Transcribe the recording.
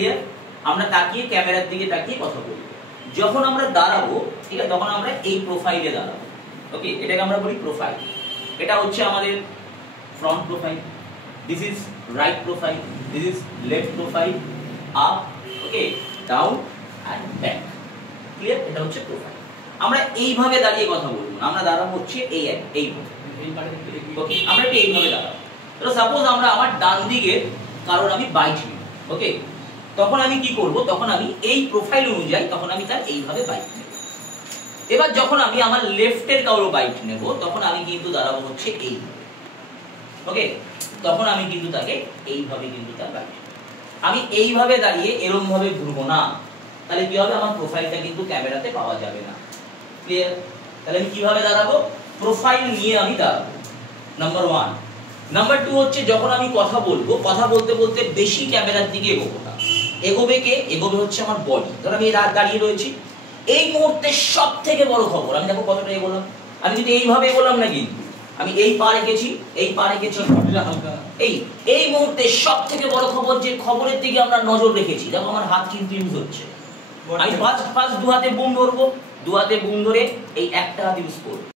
Clear? আমরা তাকিয়ে ক্যামেরার দিকে তাকিয়ে কথা বলবো। যখন আমরা দাঁড়াবো, ঠিক আছে, তখন আমরা এই প্রোফাইলে দাঁড়াবো। ওকে, এটাকে আমরা বলি প্রোফাইল। এটা হচ্ছে আমাদের front profile, this is right profile, this is left profile, up, okay, down and back. Clear? এটা হচ্ছে প্রোফাইল। আমরা এইভাবে দাঁড়িয়ে কথা বলবো না, আমরা দাঁড়াবো হচ্ছে এইভাবে। ওকে, আমরা একটু এইভাবে দাঁড়াবো। তো সাপোজ আমরা আমার ডান দিকে কারণ আমি বাইট নিব, ওকে, তখন আমি কি করব? তখন আমি এই প্রোফাইল অনুযায়ী তখন আমি তার এইভাবে বাইট নেব। এবার যখন আমি আমার লেফটের কারো বাইট নেব, তখন আমি কিন্তু দাঁড়াবো হচ্ছে এইভাবে। ওকে, তখন আমি কিন্তু তাকে এইভাবে কিন্তু তার বাইট, আমি এইভাবে দাঁড়িয়ে এরকম ভাবে ঘুরবো না, তাহলে কি হবে? আমার প্রোফাইলটা কিন্তু ক্যামেরাতে পাওয়া যাবে না। ক্লিয়ার? তাহলে আমি কিভাবে দাঁড়াবো? প্রোফাইল নিয়ে আমি দাঁড়াবো, নাম্বার 1। নাম্বার 2 হচ্ছে যখন আমি কথা বলবো, কথা বলতে বলতে বেশি ক্যামেরার দিকে এগোবো না। এগোবে কে? এগোবে হচ্ছে আমার বডি। ধর আমি দাঁড়িয়ে রয়েছি, এই মুহূর্তে সব থেকে বড় খবর, আমি দেখো কতটা এগোলাম। আমি কিন্তু এইভাবে এগোলাম না, কিন্তু আমি এই পা রেখেছি, এই পা রেখেছি, এই মুহূর্তে সব থেকে বড় খবর, যে খবরের দিকে আমরা নজর রেখেছি, দেখো আমার হাত কিন্তু ইউজ হচ্ছে। আমি ফার্স্ট দু হাতে বুম ধরবো, দু হাতে বুম ধরে এই একটা হাত ইউজ করবো।